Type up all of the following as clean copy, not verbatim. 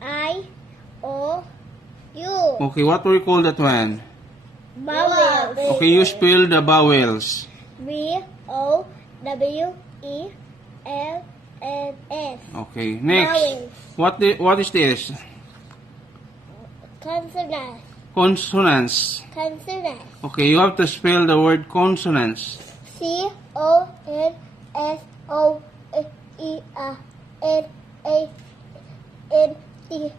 I, O, U. Okay, what do we call that one? Vowels. Okay, you spell the vowels. B, O, W, E, L, N, S. Okay, next. Vowels. What is this? Consonants. Consonants. Consonants. Okay, you have to spell the word consonants. C, O, N, S, O, E, A, N, A, N, T,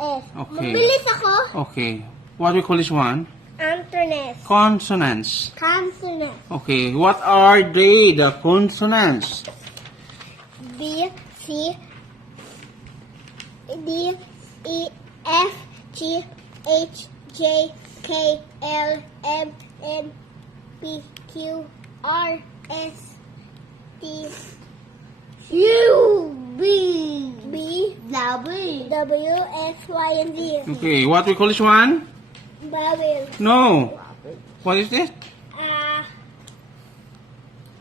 S. Okay. Mabilis ako. Okay, what do we call this one? Consonants. Consonants. Consonants. Okay, what are they, the consonants? B, C, D, E, F, G, H, J, K, L, M, N, P, Q, R, S, T, U, B, W, X, Y, and Z. Okay, what we call this one? Vowels. No. What is this?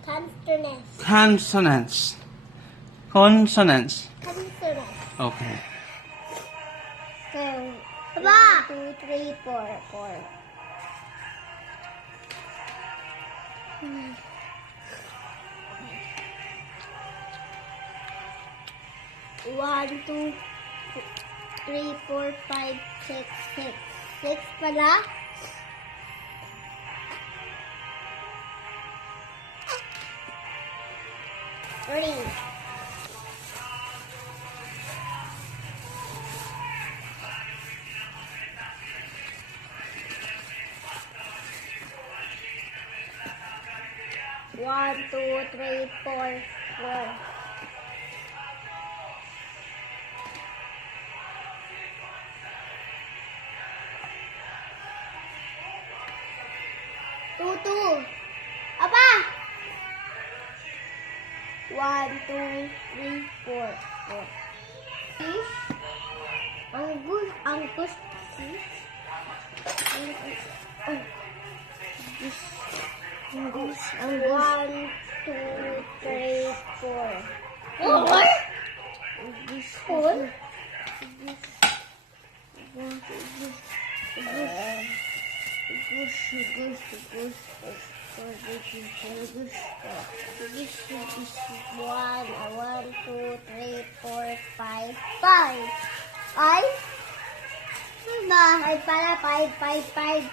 Consonants. Consonants. Consonants. Consonants. Okay. So, 1, 2, 3, 4. 1, 2, 3, 4, 5, 6, 6. 6 pala. Three. One, two, three, four. Two. Apa? 1, 2, 3, 4. Fish. Angus. Fish. Angus. 1, 2, 3, 4. 4? One, two, three, four, five. Five? Five pala, five.